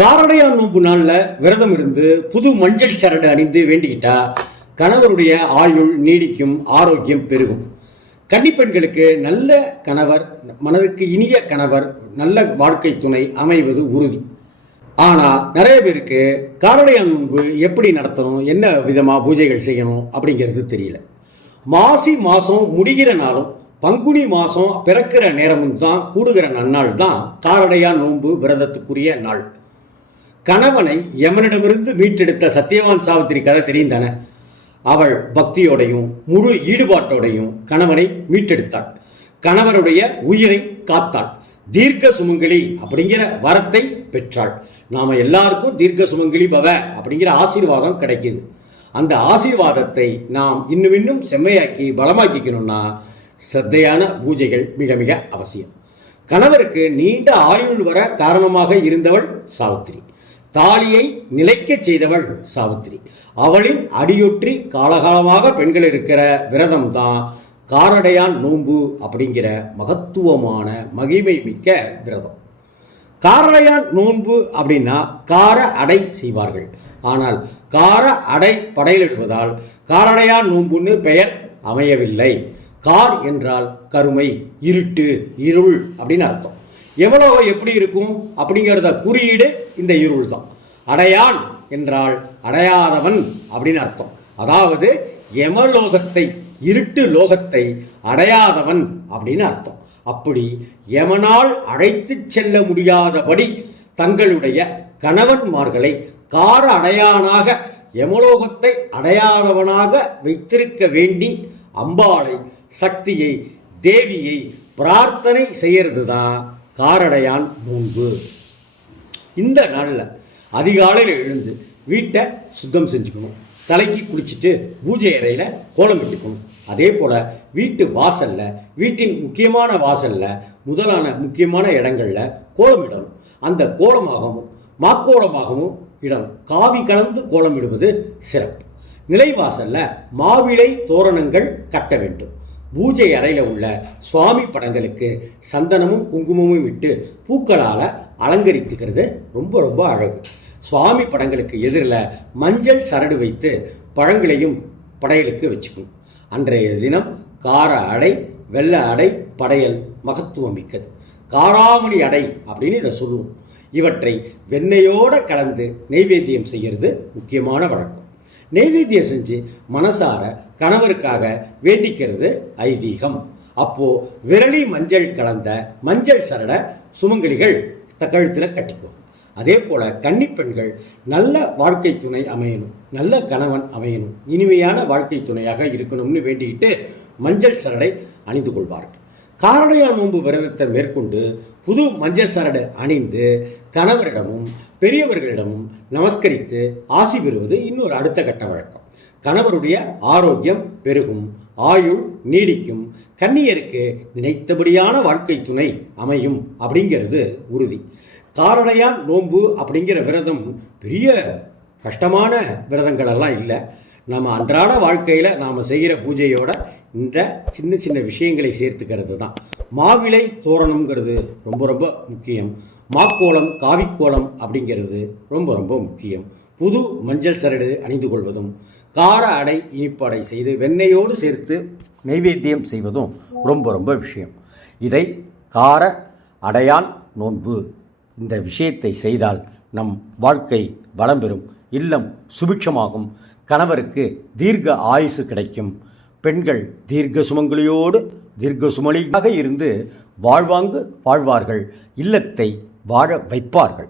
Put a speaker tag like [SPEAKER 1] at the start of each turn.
[SPEAKER 1] காரடையா நோன்பு நாளில் விரதம் இருந்து புது மஞ்சள் சரடு அணிந்து வேண்டிக்கிட்டா கணவருடைய ஆயுள் நீடிக்கும் ஆரோக்கியம் பெருகும். கன்னிப்பெண்களுக்கு நல்ல கணவர் மனதுக்கு இனிய கணவர் நல்ல வாழ்க்கை துணை அமைவது உறுதி. ஆனால் நிறைய பேருக்கு காரடையான் நோன்பு எப்படி நடத்தணும் என்ன விதமாக பூஜைகள் செய்யணும் அப்படிங்கிறது தெரியல. மாசி மாதம் முடிகிற நாளும் பங்குனி மாதம் பிறக்கிற நேரமும் தான் கூடுகிற நன்னாள் தான் காரடையா நோன்பு விரதத்துக்குரிய நாள். கணவனை யமனிடமிருந்து மீட்டெடுத்த சத்யவான் சாவித்திரி கதை தெரியும் தானே அவள் பக்தியோடையும் முழு ஈடுபாட்டோடையும் கணவனை மீட்டெடுத்தாள். கணவருடைய உயிரை காத்தாள். தீர்க்க சுமங்கலி அப்படிங்கிற வரத்தை பெற்றாள். நாம எல்லாருக்கும் தீர்க்க சுமங்கலி பவ அப்படிங்கிற ஆசீர்வாதம் கிடைக்குது. அந்த ஆசீர்வாதத்தை நாம் இன்னும் இன்னும் செம்மையாக்கி பலமாக்கிக்கணும்னா சிரத்தையான பூஜைகள் மிக மிக அவசியம். கணவருக்கு நீண்ட ஆயுள் வர காரணமாக இருந்தவள் சாவித்திரி. தாலியை நிலைக்கச் செய்தவள் சாவித்திரி. அவளின் அடியொற்றி காலகாலமாக பெண்கள் இருக்கிற விரதம் தான் காரடையான் நோன்பு அப்படிங்கிற மகத்துவமான மகிமை மிக்க விரதம். காரடையான் நோன்பு அப்படின்னா கார அடை செய்வார்கள். ஆனால் கார அடை படையலிடுவதால் காரடையான் நோன்புன்னு பெயர் அமையவில்லை. கார் என்றால் கருமை இருட்டு இருள் அப்படின்னு அர்த்தம். எவ்வளோ எப்படி இருக்கும்? அப்படிங்கிறத குறியீடு இந்த இருள் தான் அடையான் என்றால் அடையாதவன் அப்படின்னு அர்த்தம். அதாவது யமலோகத்தை இருட்டு லோகத்தை அடையாதவன் அப்படின்னு அர்த்தம். அப்படி யமனால் அழைத்து செல்ல முடியாதபடி தங்களுடைய கணவன்மார்களை கார அடையானாக யமலோகத்தை அடையாதவனாக வைத்திருக்க வேண்டி அம்பாளை சக்தியை தேவியை பிரார்த்தனை செய்கிறது தான் காரடையான் நோன்பு. இந்த நாளில் அதிகாலையில் எழுந்து வீட்டை சுத்தம் செஞ்சுக்கணும். தலைக்கு குளிச்சுட்டு பூஜை அறையில் கோலம் விட்டுக்கணும் அதே போல் வீட்டு வாசலில் வீட்டின் முக்கியமான வாசலில் முதலான முக்கியமான இடங்களில் கோலம் இடணும். அந்த கோலமாகவும் மாக்கோலமாகவும் இடணும். காவி கலந்து கோலம் இடுவது சிறப்பு. நிலைவாசலில் மாவிளை தோரணங்கள் கட்ட வேண்டும். பூஜை அறையில் உள்ள சுவாமி படங்களுக்கு சந்தனமும் குங்குமமும் இட்டு பூக்களால் அலங்கரித்துக்கிறது ரொம்ப ரொம்ப அழகு. சுவாமி படங்களுக்கு எதிரில் மஞ்சள் சரடு வைத்து பழங்களையும் படையலுக்கு வச்சுக்கணும் அன்றைய தினம் கார அடை வெள்ளை அடை படையல் மகத்துவம் மிக்கது காராமணி அடை அப்படின்னு இதை சொல்லுவோம். இவற்றை வெண்ணெயோடு கலந்து நெய்வேத்தியம் செய்கிறது முக்கியமான வழக்கம். நெய்வேத்தியம் செஞ்சு மனசார கணவருக்காக வேண்டிக்கிறது ஐதீகம். அப்போ விரலி மஞ்சள் கலந்த மஞ்சள் சரட சுமங்கலிகள் தக்கழுத்தில் கழுத்தில் அதே போல கன்னிப்பெண்கள் நல்ல வாழ்க்கை துணை அமையணும் நல்ல கணவன் அமையணும் இனிமையான வாழ்க்கை துணையாக இருக்கணும்னு வேண்டிக்கிட்டு மஞ்சள் சரடை அணிந்து கொள்வார்கள். காரடையா நோன்பு விரதத்தை மேற்கொண்டு புது மஞ்சள் சரடு அணிந்து கணவரிடமும் பெரியவர்களிடமும் நமஸ்கரித்து ஆசி பெறுவது இன்னொரு அடுத்த கட்ட வழக்கம். கணவருடைய ஆரோக்கியம் பெருகும் ஆயுள் நீடிக்கும் கன்னியருக்கு நினைத்தபடியான வாழ்க்கை துணை அமையும் அப்படிங்கிறது உறுதி. காரடையான் நோன்பு அப்படிங்கிற விரதம் பெரிய கஷ்டமான விரதங்களெல்லாம் இல்லை. நம்ம அன்றாட வாழ்க்கையில் நாம் செய்கிற பூஜையோட இந்த சின்ன சின்ன விஷயங்களை சேர்த்துக்கிறது தான். மாவிளை தோரணம்ங்கிறது ரொம்ப ரொம்ப முக்கியம். மாக்கோலம் காவிக்கோளம் அப்படிங்கிறது ரொம்ப ரொம்ப முக்கியம். புது மஞ்சள் சரடு அணிந்து கொள்வதும் கார அடை இனிப்படை செய்து வெண்ணெயோடு சேர்த்து நைவேத்தியம் செய்வதும் ரொம்ப ரொம்ப விஷயம். இதை கார அடையான் நோன்பு இந்த விஷயத்தை செய்தால் நம் வாழ்க்கை வளம் பெறும் இல்லம் சுபிட்சமாகும் கணவருக்கு தீர்க்க ஆயுசு கிடைக்கும். பெண்கள் தீர்க்க சுமங்கலியோடு தீர்க்க சுமலியாக இருந்து வாழ்வாங்கு வாழ்வார்கள். இல்லத்தை வாழ வைப்பார்கள்.